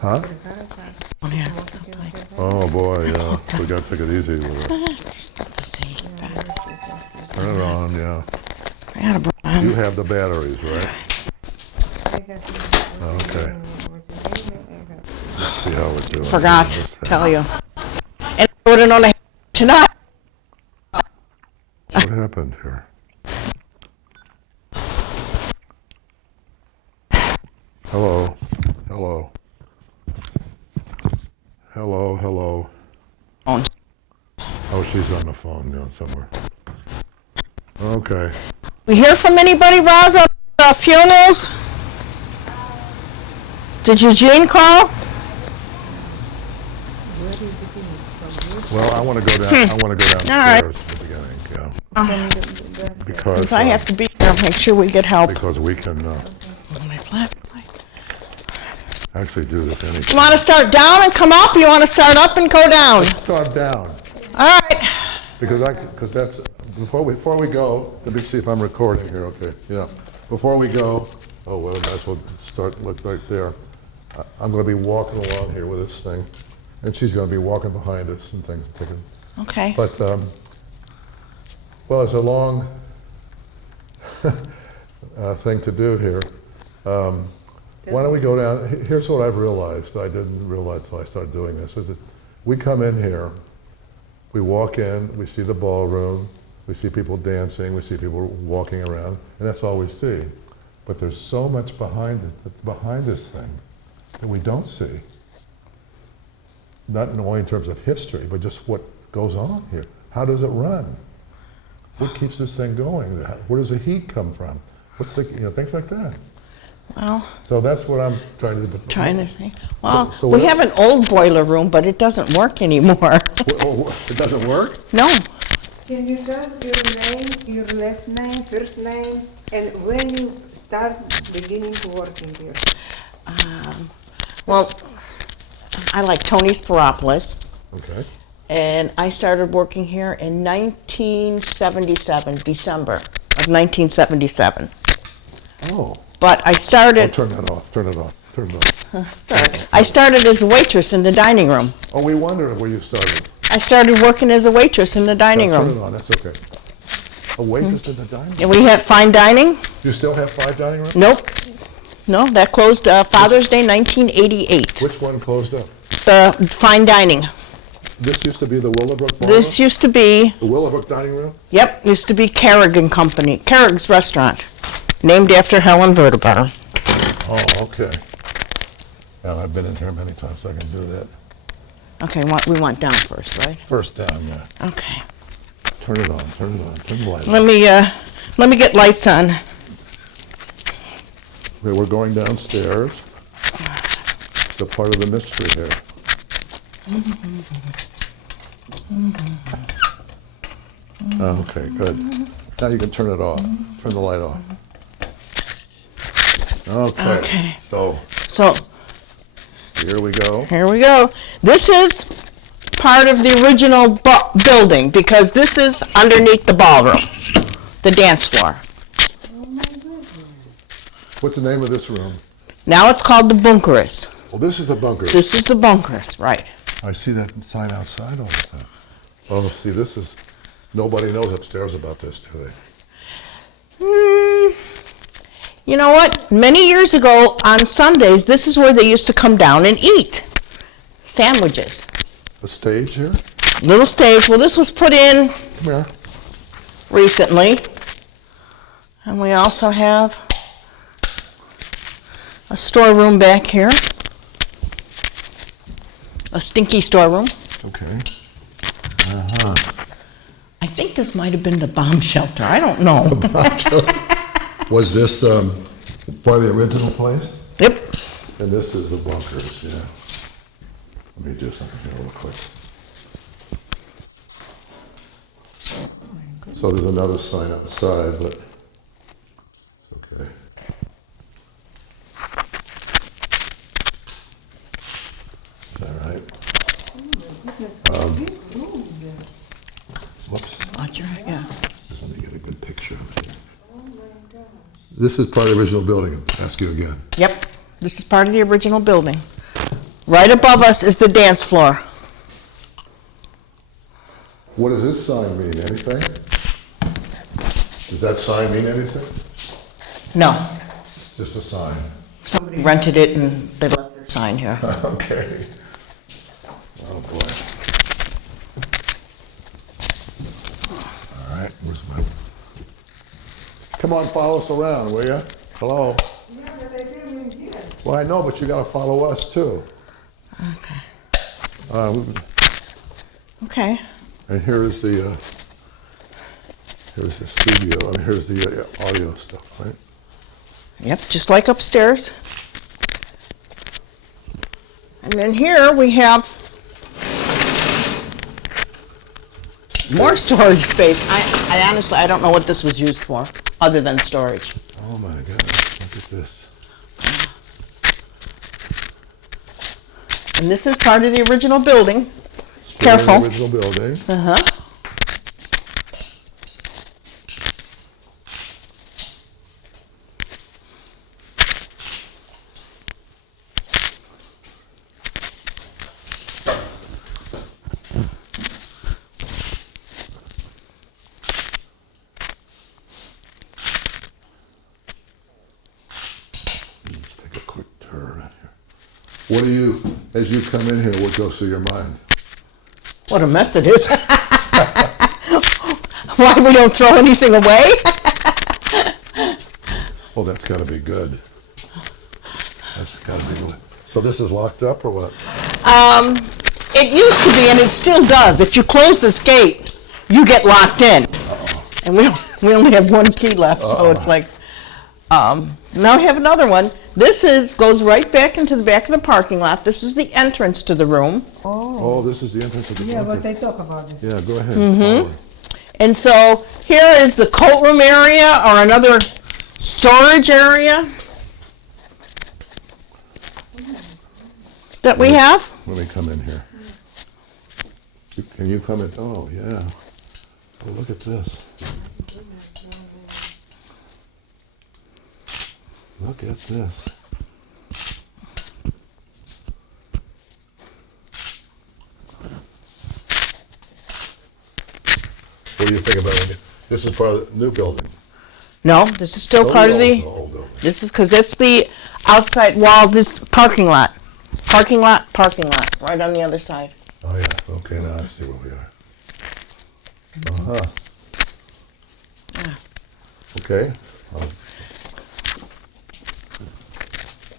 Huh? Oh boy, yeah. We got to take it easy with it. Turn it on, yeah. You have the batteries, right? Okay. Let's see how we're doing. Forgot to tell you. And I would have known tonight. What happened here? Hello. Hello. Hello, hello. Oh, she's on the phone, somewhere. Okay. We hear from anybody, Roz, on funerals? Did Eugene call? Well, I want to go down. I want to go downstairs right. at the beginning, because I have to be here. Make sure we get help. because we can actually do this anytime. You want to start down and come up? You want to start up and go down? Let's start down. All right. Because that's before we go. Let me see if I'm recording here. Okay, yeah. Before we go, oh well, might as well start. Look right there. I'm going to be walking along here with this thing, and she's going to be walking behind us and things. Okay. But well, it's a long thing to do here. Why don't we go down? Here's what I've realized. I didn't realize until I started doing this. Is that we come in here, we walk in, we see the ballroom, we see people dancing, we see people walking around, and that's all we see. But there's so much behind it, behind this thing, that we don't see. Not only in terms of history, but just what goes on here. How does it run? What keeps this thing going? Where does the heat come from? What's the, things like that. Well, so that's what I'm trying to do. think. Well, so we have an old boiler room, but it doesn't work anymore. It doesn't work? No. Can you tell your name, your last name, first name, and when you start beginning to work in here? Well, I like Tony Spiropoulos. Okay. And I started working here in 1977, December of 1977. Oh. But I started... Oh, turn that off, turn it off, turn it off. Sorry. I started as a waitress in the dining room. Oh, we wondered where you started. I started working as a waitress in the dining room. Turn it on, that's okay. A waitress in the dining room? And we had fine dining? You still have 5 dining rooms? Nope. No, that closed Father's Day 1988. Which one closed up? The fine dining. This used to be the Willowbrook Ballroom? This used to be... The Willowbrook dining room? Yep, used to be Carrig and Company. Carrig's Restaurant. Named after Helen Verteber. Oh, okay. Yeah, I've been in here many times, so I can do that. Okay, we want down first, right? First down, yeah. Okay. Turn it on, turn it on, turn the light on. Let me get lights on. Okay, we're going downstairs. The part of the mystery here. Oh, okay, good. Now you can turn it off. Turn the light off. Okay. So here we go. Here we go. This is part of the original building because this is underneath the ballroom, the dance floor. What's the name of this room? Now it's called the Bunkerus. Well, this is the bunker. This is the Bunkerus, right. I see that sign outside all the time. Oh, see, this is, nobody knows upstairs about this, do they? You know what? Many years ago on Sundays, this is where they used to come down and eat sandwiches. The stage here? Little stage. Well, this was put in Come here. recently. And we also have a storeroom back here. A stinky storeroom. Okay. Uh-huh. I think this might have been the bomb shelter. I don't know. Was this part of the original place? Yep. And this is the bunkers, yeah. Let me do something here real quick. So there's another sign outside, but okay. All right. Whoops. Watch your, yeah. Just let me get a good picture of it. This is part of the original building. I'll ask you again. Yep. This is part of the original building. Right above us is the dance floor. What does this sign mean? Anything? Does that sign mean anything? No, Just a sign. somebody rented it and they left their sign here. Okay. Oh, boy. All right, where's my... Come on, follow us around, will ya? Hello? Yeah, but I feel in here. Well, I know, but you gotta follow us, too. Okay. Okay. And here's the studio, I mean, here's the audio stuff, right? Yep, just like upstairs. And then here we have more storage space. I honestly, I don't know what this was used for, other than storage. Oh my gosh, look at this. And this is part of the original building. Still in the Careful. original building. Uh-huh. Let's take a quick turn in here. What do you, as you come in here, what goes through your mind? What a mess it is. Why we don't throw anything away? Oh, that's gotta be good. That's gotta be good. So this is locked up or what? It used to be, and it still does. If you close this gate, you get locked in. And we only have one key left, so it's like, now we have another one. This goes right back into the back of the parking lot. This is the entrance to the room. Oh, this is the entrance of the Yeah, but bunker. I talk about this. Yeah, go ahead. Forward. And so here is the coat room area, or another storage area that we have. Let me come in here. Can you come in? Oh, yeah. Oh, look at this. Look at this. What do you think about it? This is part of the new building. No, this is still Oh, part of the the, old building. this is, because that's the outside wall, this parking lot. Parking lot, right on the other side. Oh, yeah. Okay, now I see where we are. Uh-huh. Okay.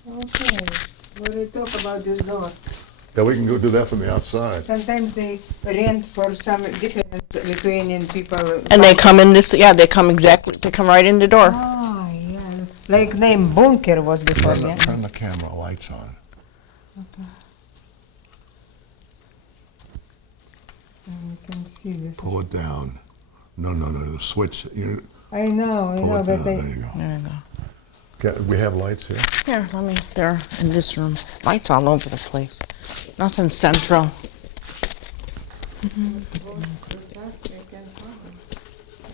Okay, what do you talk about this door? Yeah, we can go do that from the outside. Sometimes they rent for some different Lithuanian people. And they come in this, yeah, they come right in the door. Oh, yeah. Like name Bunker was before, yeah? Turn the camera lights on. You can see this. Pull it down. No, the switch. I know, Pull it but down. There you go. There you go. We have lights here. Here, they're in this room. Lights all over the place. Nothing central.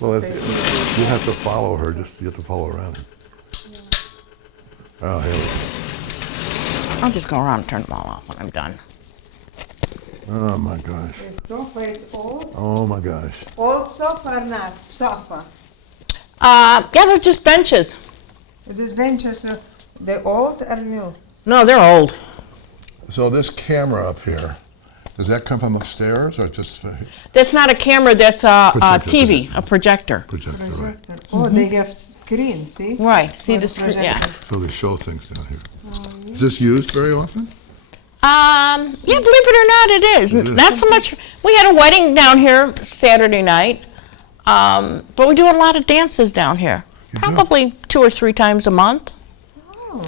Well, you have to follow her. You have to follow around. Oh, here we go. I'll just go around and turn them all off when I'm done. Oh my gosh. The sofa is old. Oh my gosh. Old sofa or not? Sofa. Yeah, they're just benches. These benches, they old or new? No, they're old. So this camera up here, does that come from upstairs or just That's not a camera, that's a Projector. TV, a projector. projector? Right. Projector. Oh, they have screen, see? Right, see For the screen, yeah. projector. So they show things down here. Is this used very often? Yeah, believe it or not, it is. It is. Not so much, we had a wedding down here Saturday night, but we do a lot of dances down here. You do? Probably 2 or 3 times a month. Oh,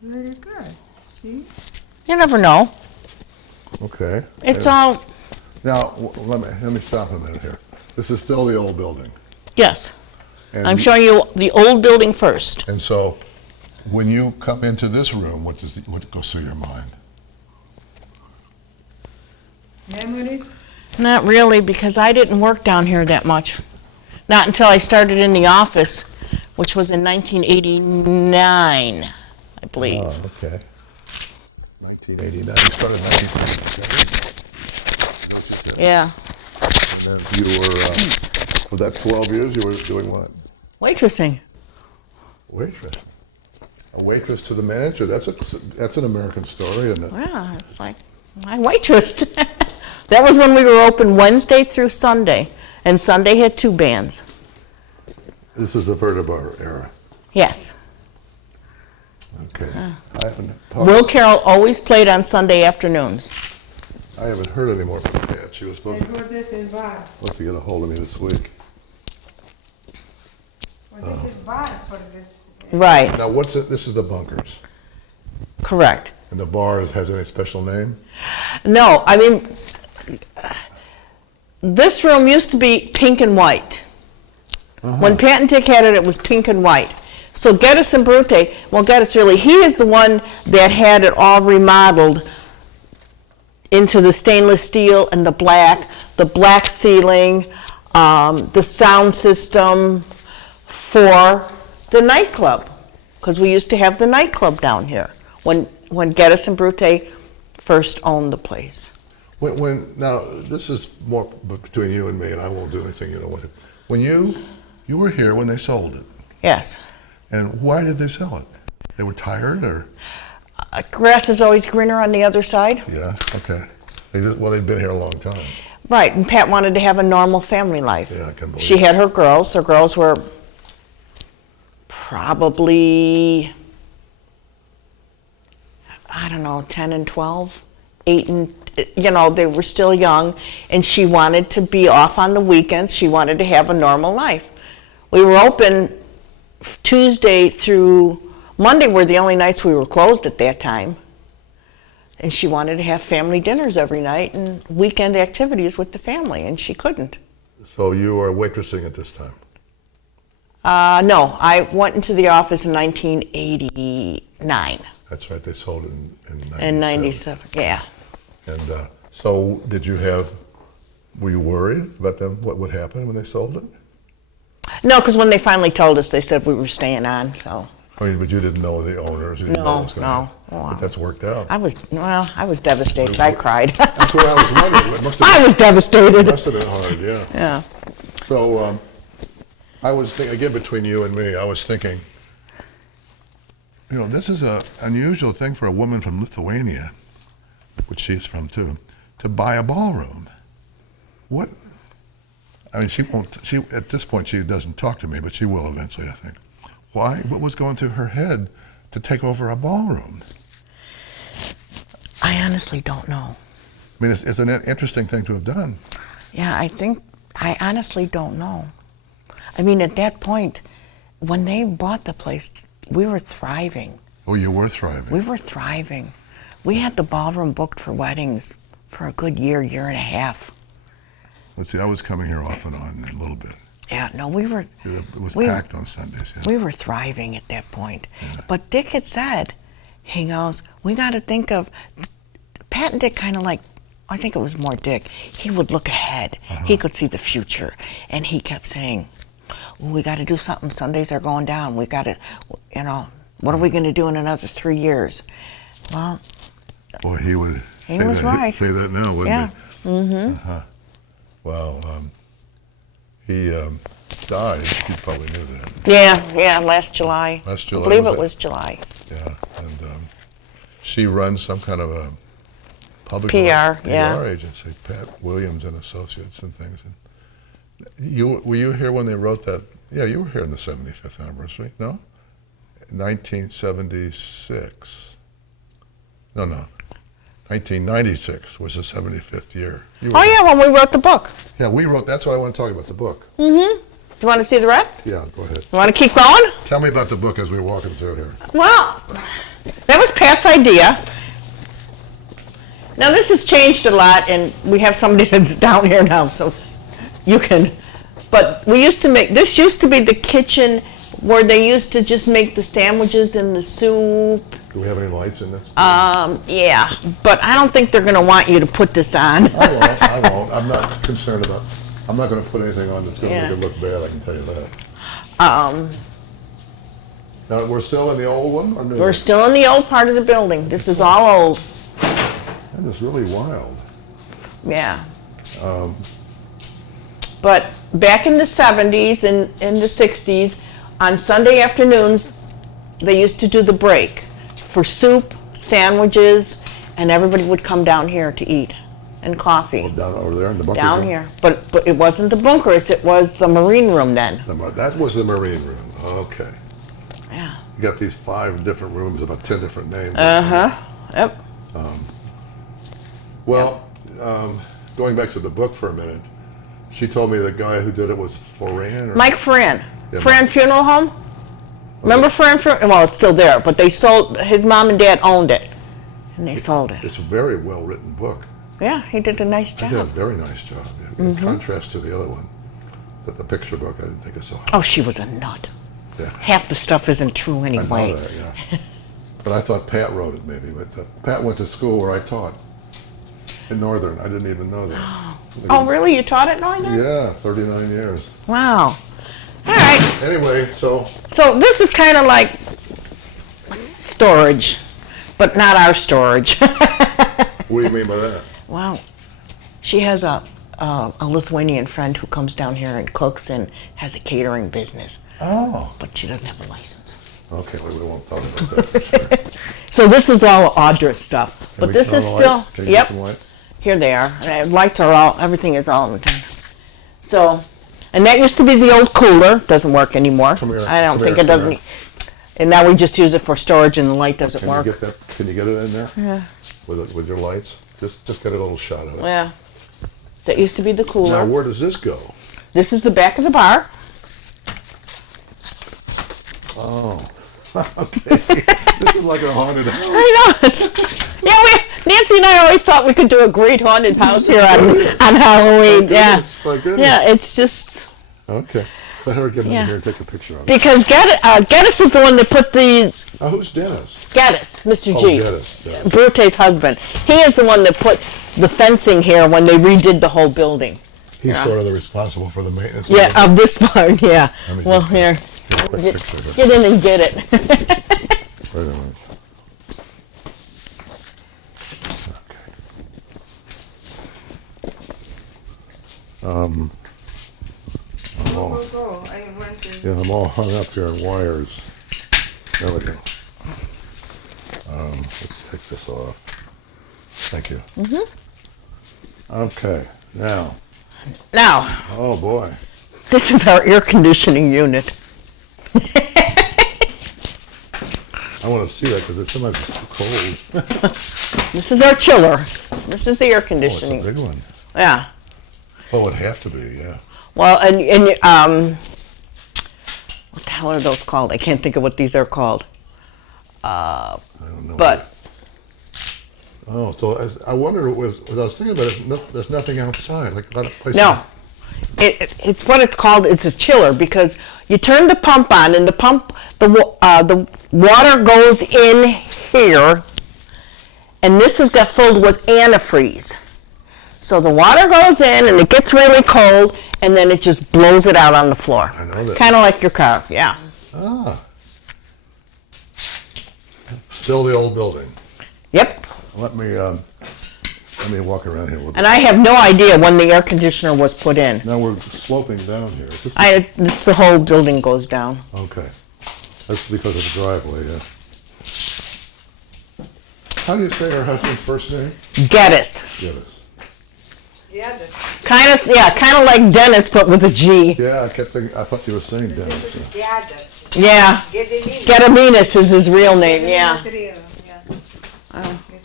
very good. See? You never know. Okay. It's Yeah. all, Now, let me stop a minute here. This is still the old building. yes. And I'm showing you the old building first. And so, when you come into this room, what goes through your mind? Memories? Not really, because I didn't work down here that much. Not until I started in the office, which was in 1989, I believe. Oh, okay. 1989. You started in 1977. Yeah. And you were, for that 12 years, you were doing what? Waitressing. Waitress. A waitress to the manager. That's an American story, isn't it? Wow, it's like, I waitressed. That was when we were open Wednesday through Sunday, and Sunday had 2 bands. This is the Vertibar era. Yes. Okay. I haven't talked. Will Carroll always played on Sunday afternoons. I haven't heard any more from Pat. She was supposed And this is bar. to get a hold of me this week. Well, this is bar for this. Right, Now, what's it? This is the Bunkers, correct. and the bar has any special name? No, I mean, this room used to be pink and white. When Pat and Dick had it, it was pink and white. So Geddes and Brute, well, Geddes really, he is the one that had it all remodeled into the stainless steel and the black ceiling, the sound system for the nightclub, because we used to have the nightclub down here when Geddes and Brute first owned the place. Now, this is more between you and me, and I won't do anything you don't want to. When you were here when they sold it, Yes. and why did they sell it? They were tired, or? Grass is always greener on the other side. Yeah, okay. They'd been here a long time. Right, and Pat wanted to have a normal family life. Yeah, I can believe She it. had her girls. Her girls were probably, I don't know, 10 and 12, 8 and, they were still young, and she wanted to be off on the weekends. She wanted to have a normal life. We were open Tuesday through Monday were the only nights we were closed at that time. And she wanted to have family dinners every night and weekend activities with the family, and she couldn't. So you were waitressing at this time? No, I went into the office in 1989. That's right, they sold it in 97. In 97, yeah. And so were you worried about them, what would happen when they sold it? No, because when they finally told us, they said we were staying on, so. I mean, but you didn't know the owners? You didn't know what was gonna happen. no. But that's worked out. I was devastated. I cried. That's what I was wondering. It must have I was devastated. must have been hard, yeah. Yeah. So I was thinking, again, between you and me, I was thinking, this is an unusual thing for a woman from Lithuania, which she's from too, to buy a ballroom. What? I mean, at this point, she doesn't talk to me, but she will eventually, I think. Why? What was going through her head to take over a ballroom? I honestly don't know. I mean, it's an interesting thing to have done. Yeah, I honestly don't know. I mean, at that point, when they bought the place, we were thriving. Oh, you were thriving. We were thriving. We had the ballroom booked for weddings for a good year and a half. Let's see, I was coming here off and on a little bit. Yeah, no, we were. It was packed on Sundays. Yeah. We were thriving at that point. Yeah. But Dick had said, he goes, we got to think of, Pat and Dick kind of like, I think it was more Dick, he would look ahead. He could see the future. And he kept saying, we got to do something. Sundays are going down. We got to, what are we going to do in another 3 years? Well, boy, he would he was right. Say that now, wouldn't yeah. he? Mm-hmm. Wow. He died. You probably knew that. Yeah, last July. Last July. I believe it was July. Yeah, and she runs some kind of a public PR agency, Pat Williams and Associates and things. And were you here when they wrote that? Yeah, you were here in the 75th anniversary. No, 1976. No. 1996 was the 75th year. Oh yeah, when we wrote the book. Yeah, we wrote. That's what I want to talk about, the book. Mm-hmm. Do you want to see the rest? Yeah, go ahead. You want to keep going? Tell me about the book as we're walking through here. Well, that was Pat's idea. Now this has changed a lot, and we have somebody that's down here now, so you can. But this used to be the kitchen where they used to just make the sandwiches and the soup. Do we have any lights in this? Yeah, but I don't think they're going to want you to put this on. I won't. I'm not concerned about. I'm not going to put anything on that's going to make it look bad. I can tell you that. Now we're still in the old one or new? We're still in the old part of the building. This is all old. That is really wild. Yeah. But back in the 70s and in the 60s, on Sunday afternoons, they used to do the break for soup, sandwiches, and everybody would come down here to eat, and coffee. Down over there in the bunker. Down here. But it wasn't the bunkers, it was the marine room then. That was the marine room. Okay. Yeah. You got these 5 different rooms, about 10 different names. Uh-huh. Yep. Well, going back to the book for a minute, she told me the guy who did it was Foran. Mike Fran. Yeah, Fran Mike. Funeral Home? Remember Fran? Well, it's still there, but they sold, his mom and dad owned it, and they sold it. It's a very well-written book. Yeah, he did a nice I did a job. very nice job. In contrast to the other one, the picture book, I didn't think it so. Oh, she was a nut. Yeah. Half the stuff isn't true I anyway. know that, yeah. But I thought Pat wrote it maybe, but Pat went to school where I taught in Northern. I didn't even know that. Oh, really? You taught at Northern? Yeah, 39 years. Wow. All right. Anyway, so So this is kind of like storage, but not our storage. what do you mean by that? Wow. She has a Lithuanian friend who comes down here and cooks and has a catering business, Oh. but she doesn't have a license. Okay, we won't talk about that. So this is all Audra stuff, Can but we this turn is the still, lights? Can you get yep, some lights? here they are. Lights are all, everything is all. So, and that used to be the old cooler, doesn't work anymore. Come here, I don't come think here, it come doesn't, here. and now we just use it for storage and the light doesn't Can you work. get that? Can you get it in there? Yeah. With your lights? Just get a little shot of it. Yeah. That used to be the Now, cooler. where does this go? This is the back of the bar. Oh. Okay. This is like a haunted house. I know. Yeah, Nancy and I always thought we could do a great haunted house here on Halloween. Yeah. My goodness. Yeah, it's just Okay. Let her get in Yeah. here and take a picture of it. because Geddes is the one that put these. Oh, who's Dennis? Geddes, Mr. Oh, G. Dennis. Dennis. Brute's husband. He is the one that put the fencing here when they redid the whole building. He's Yeah. sort of the responsible for the maintenance. Yeah, of this part, yeah. Let me Well, just here, get a quick get, picture of it. get in and get it. Wait a minute. Okay. Go. I want to. Yeah, I'm all hung up here in wires. There we go. Let's take this off. Thank you. Okay, now, Now, oh boy. this is our air conditioning unit. I want to see that because it's sometimes it's too cold. This is our chiller. This is the air Oh, it's a conditioning. big one. Yeah. Oh, it'd have to be, yeah. Well, and what the hell are those called? I can't think of what these are called. I don't know. But Oh, so I wonder, as I was thinking about it, there's nothing outside, like a lot of places. no, it's what it's called. It's a chiller because you turn the pump on, and the water goes in here, and this has got filled with antifreeze. So the water goes in, and it gets really cold, and then it just blows it out on the floor. I know that. Kind of like your car, yeah. Ah. Still the old building. Yep. Let me walk around here. And I have no idea when the air conditioner was put in. Now we're sloping down here. Is this It's the whole building goes down. okay. That's because of the driveway, yeah. How do you say her husband's first name? Geddes. Geddes. Yeah, that's, Kind of like Dennis, but with a G. Yeah, I kept thinking, I thought you were saying Dennis. this is Yeah. Geddes. Yeah. Gediminas is his real name, yeah. It's real, yeah.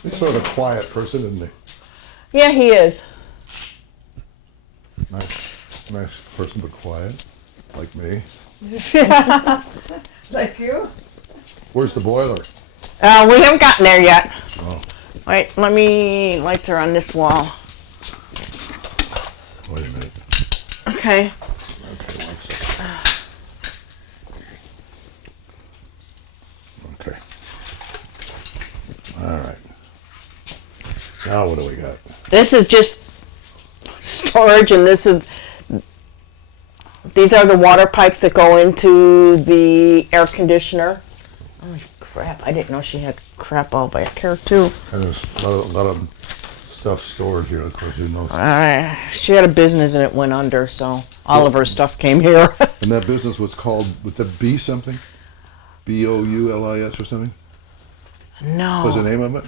He's sort of a quiet person, isn't he? Yeah, he is. Nice person, but quiet, like me. Like you? Where's the boiler? We haven't gotten there yet. Oh, Wait, lights are on this wall. wait a minute. Okay. Okay, 1 second. Okay. All right. Now what do we got? This is just storage, and these are the water pipes that go into the air conditioner. Oh, crap. I didn't know she had crap all back here, too. And there's a lot of stuff stored here, of course, you know. She had a business and it went under, so all of her stuff came here. And that business was called, with the B something? B-O-U-L-I-S or something? No. What was the name of it?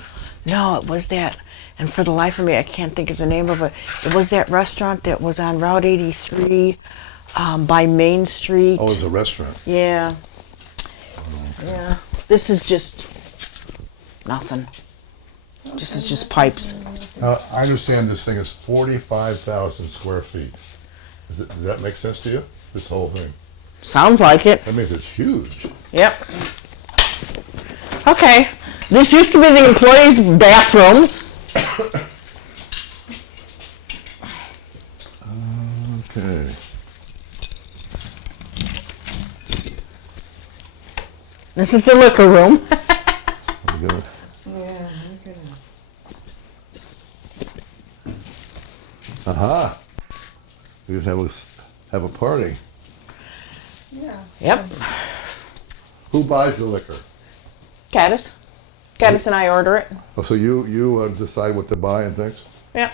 No, it was that. And for the life of me, I can't think of the name of it. It was that restaurant that was on Route 83 by Main Street. Oh, it was a restaurant. Yeah. Yeah. This is just nothing. This is just pipes. I understand this thing is 45,000 square feet. Does that make sense to you? This whole thing? Sounds like it. That means it's huge. Yep. Okay. This used to be the employees' bathrooms. Okay. This is the liquor room. We got- Yeah, okay. Aha. We could have a party. Yeah. Yep. Who buys the liquor? Caddis. Caddis and I order it. Oh, so you decide what to buy and things? Yep.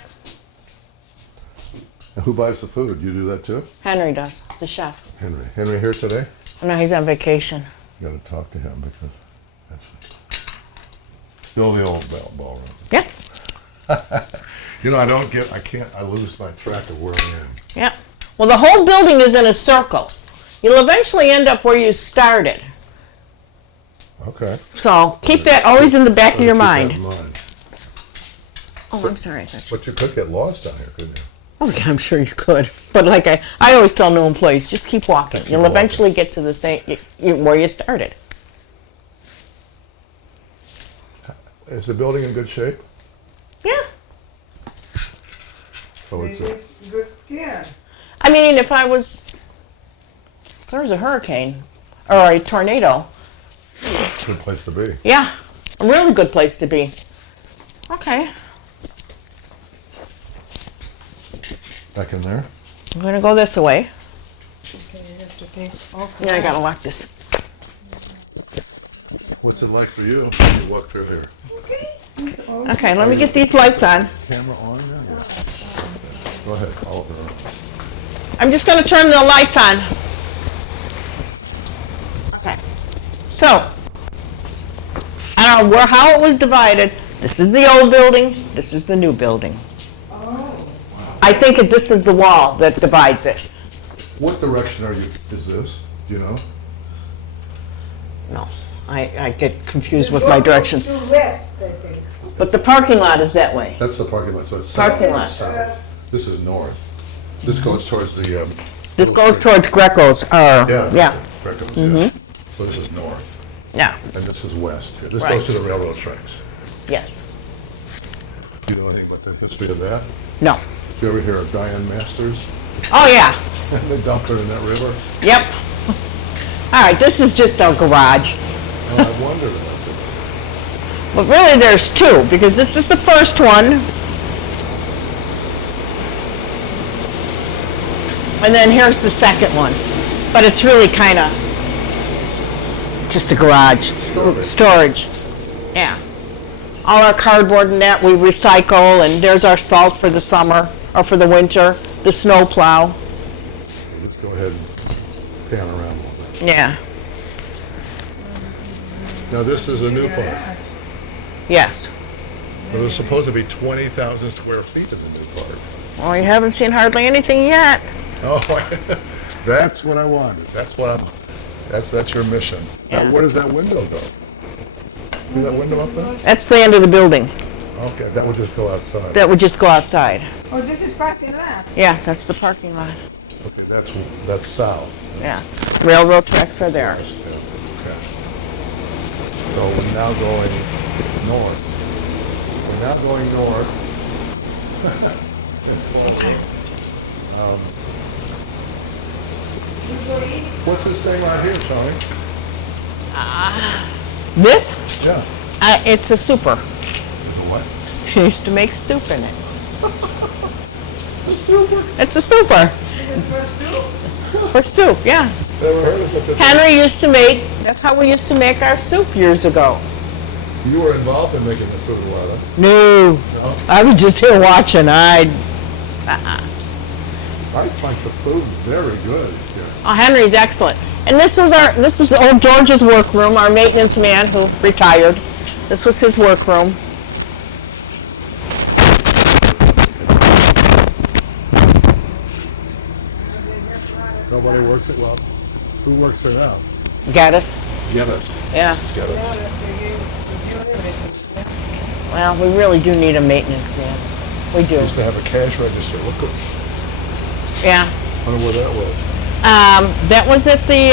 And who buys the food? You do that too? Henry does, the chef. Henry. Henry here today? No, he's on vacation. You got to talk to him because that's still the old ballroom. Yep. You know, I lose my track of where I am. Yep. Well, the whole building is in a circle. You'll eventually end up where you started. Okay. So keep that always in the back of your Keep that mind. in mind. Oh, I'm sorry. I thought you... But you could get lost down here, couldn't you? Oh, yeah, I'm sure you could. But like I always tell new employees, just keep walking. You'll walking. eventually get to the same where you started. Is the building in good shape? Yeah. Oh, They it's take good care. I mean, if there was a hurricane or a tornado, a good place to be. yeah, a really good place to be. Okay. Back in there? I'm gonna go this way. Okay, you have to take off. Yeah, I gotta lock this. What's it like for you when you walk through here? Okay, let me get these lights on. Camera on? Yeah. Go ahead. I'm just gonna turn the lights on. Okay. So, I don't know how it was divided. This is the old building, this is the new building. Oh, I think this is the wall that divides it. What direction is this? Do you know? No, I get confused with my direction. to west, I think. But the parking lot is that way. That's the parking lot, so it's Parking south. lot. South. This is north. This goes towards the... This Little goes Creek. towards Greco's. Yeah. Freckles, Mm-hmm. yes. So this is north, Yeah, and this is west. This Right. goes to the railroad tracks. yes. Do you know anything about the history of that? No. Did you ever hear of Diane Masters? Oh, yeah. They dumped her in that river? Yep. All right, this is just a garage. Oh, I wondered about that. But really, there's two, because this is the first one. And then here's the second one. But it's really kind of just a garage. Storage. Yeah. All our cardboard and that we recycle, and there's our salt for the summer, or for the winter, the snow plow. Let's go ahead and pan around a little bit. Yeah. Now, this is a new part. Yes. Well, there's supposed to be 20,000 square feet in the new park. Well, you haven't seen hardly anything yet. Oh, that's what I wanted. That's your mission. Yeah. Now, where does that window go? See that window up there? That's the end of the building. Okay, that would just go outside. That would just go outside. Oh, this is parking lot. Yeah, that's the parking lot. Okay, that's south. Yeah. Railroad tracks are there. Okay. So we're now going north. We're now going north. Okay. What's this thing right here, Tony? This? Yeah. It's a super. It's a what? She used to make soup in it. A super. It's a super. This is for soup. For soup, yeah. Never heard of such a thing. Henry used to make, that's how we used to make our soup years ago. You were involved in making the food, Lila. No, No? I was just here watching. I find the food very good here. Oh, Henry's excellent. And this was old George's workroom, our maintenance man who retired. This was his workroom. Nobody works it well. Who works there now? Gaddis. Get us. Yeah. Get us. Well, we really do need a maintenance man. We do. Used to have a cash register. Look at, Yeah. wonder where that was. That was at the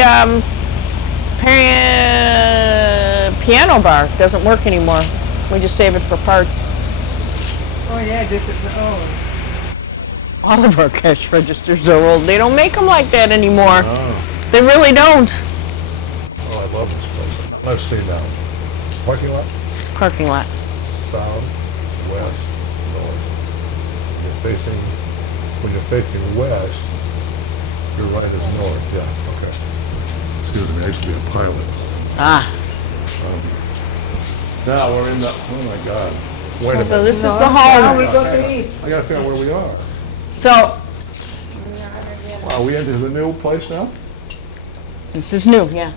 piano bar. Doesn't work anymore. We just save it for parts. Oh yeah, this is old. All of our cash registers are old. They don't make them like that anymore. Oh, They really don't. oh, I love this place. Let's see now. Parking lot? Parking lot. South, west, north. When you're facing west, your right is north, yeah, okay. Excuse me, I used to be a pilot. Ah. Now we're in the, oh my God. Wait a minute. So this is No, the now we hall. go to east. I gotta figure out where we are. So Wow, we into the new place now? this is new, yeah.